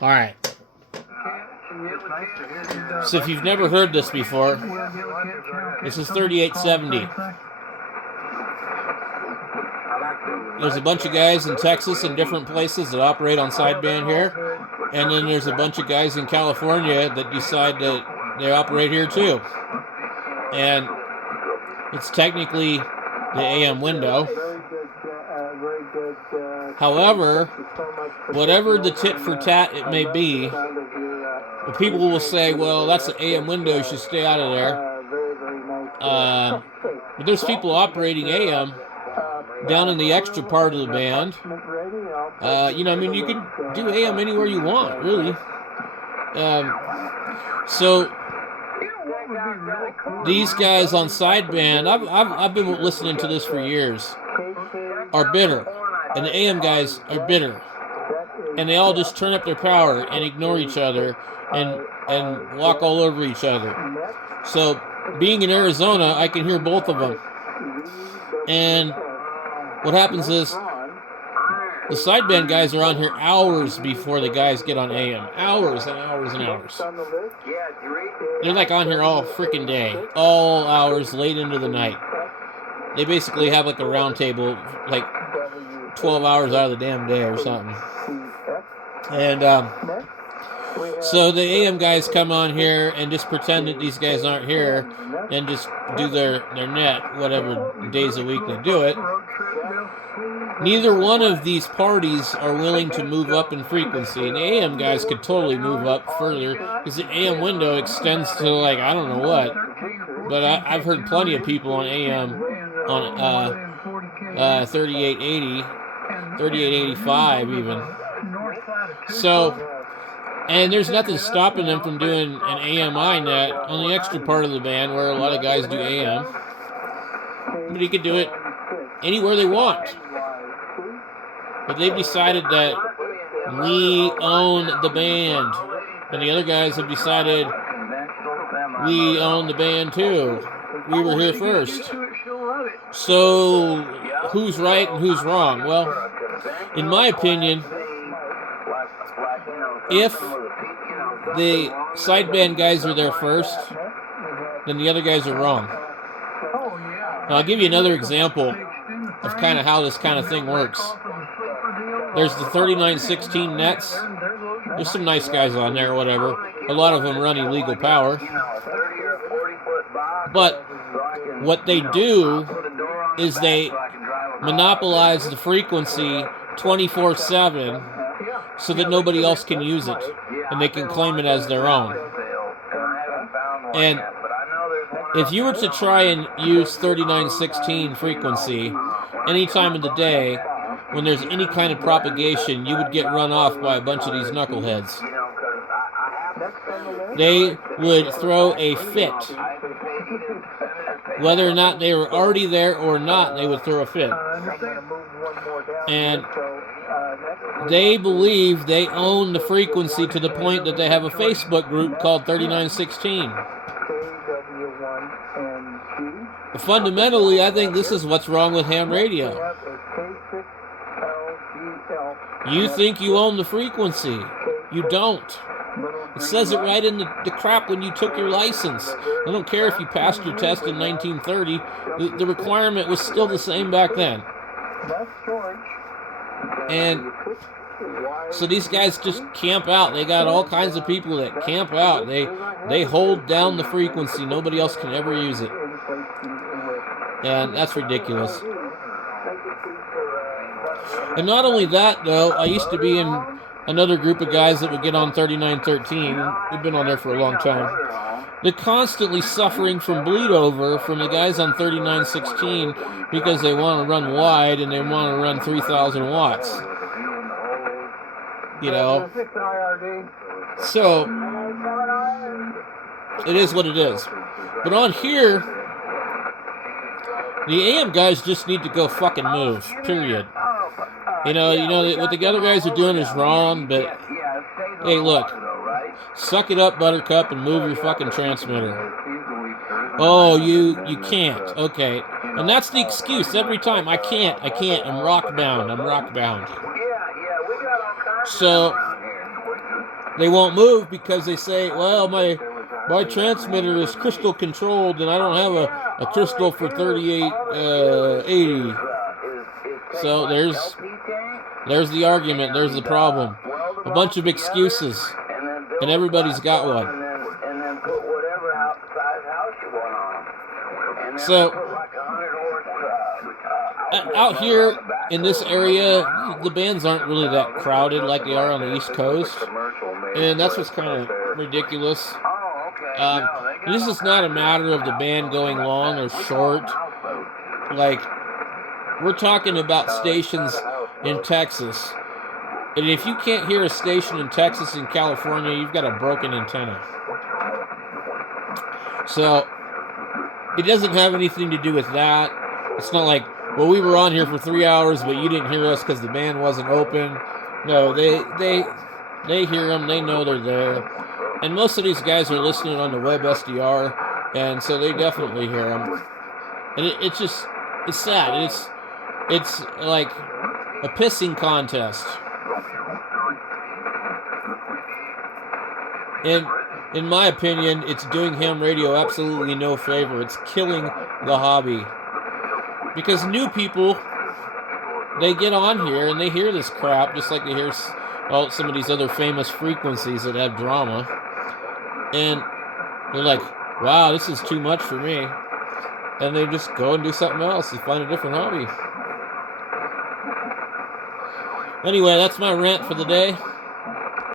All right. So if you've never heard this before, this is 3870. There's a bunch of guys in Texas and different places that operate on sideband here. And then there's a bunch of guys in California that decide that they operate here too. And it's technically the AM window. However, whatever the tit for tat it may be, the people will say, well, that's the AM window, you should stay out of there. But there's people operating AM down in the extra part of the band. You can do AM anywhere you want, really. So these guys on sideband, I've been listening to this for years, are bitter, and the AM guys are bitter, and they all just turn up their power and ignore each other and walk all over each other. So being in Arizona, I can hear both of them, and what happens is the sideband guys are on here hours before the guys get on AM. Hours and hours and hours. They're like on here all freaking day. All hours, late into the night. They basically have like a round table, like 12 hours out of the damn day or something. And so the AM guys come on here and just pretend that these guys aren't here and just do their net, whatever days a week they do it. Neither one of these parties are willing to move up in frequency, and the AM guys could totally move up further because the AM window extends to like I don't know what. But I've heard plenty of people on AM on 3880, 3885 even. So, and there's nothing stopping them from doing an AMI net on the extra part of the band where a lot of guys do AM. But you could do it anywhere they want. But they've decided that we own the band. And the other guys have decided we own the band too. We were here first. So who's right and who's wrong? Well, in my opinion, if the sideband guys are there first, then the other guys are wrong. Now, I'll give you another example of kind of how this kind of thing works. There's the 3916 nets. There's some nice guys on there, whatever. A lot of them run illegal power. But what they do is they monopolize the frequency 24/7 so that nobody else can use it. And they can claim it as their own. And if you were to try and use 3916 frequency any time of the day, when there's any kind of propagation, you would get run off by a bunch of these knuckleheads. They would throw a fit. Whether or not they were already there or not, they would throw a fit. And they believe they own the frequency to the point that they have a Facebook group called 3916. But fundamentally, I think this is what's wrong with ham radio. You think you own the frequency. You don't. It says it right in the crap when you took your license. I don't care if you passed your test in 1930. The requirement was still the same back then. And so these guys just camp out. They got all kinds of people that camp out. They hold down the frequency. Nobody else can ever use it. And that's ridiculous. And not only that, though, I used to be in another group of guys that would get on 3913. We've been on there for a long time. They're constantly suffering from bleed over from the guys on 3916 because they want to run wide and they want to run 3,000 watts. You know? So, it is what it is. But on here, the AM guys just need to go fucking move, period. You know what the other guys are doing is wrong, but hey, look, suck it up, Buttercup, and move your fucking transmitter. Oh, you can't. Okay. And that's the excuse every time. I can't. I'm rock bound. So, they won't move because they say, well, my transmitter is crystal controlled and I don't have a crystal for 3880. So there's the argument, there's the problem. A bunch of excuses, and everybody's got one. So out here in this area, the bands aren't really that crowded like they are on the East Coast, and that's what's kind of ridiculous. This is not a matter of the band going long or short. Like, we're talking about stations in Texas, and if you can't hear a station in Texas and California, you've got a broken antenna. So it doesn't have anything to do with that. It's not like, well, we were on here for 3 hours, but you didn't hear us because the band wasn't open. No, they hear them. They know they're there. And most of these guys are listening on the web SDR, and so they definitely hear them. And it's sad. It's like a pissing contest. And in my opinion, it's doing ham radio absolutely no favor. It's killing the hobby. Because new people, they get on here and they hear this crap just like they hear some of these other famous frequencies that have drama. And they're like, wow, this is too much for me. And they just go and do something else and find a different hobby. Anyway, that's my rant for the day.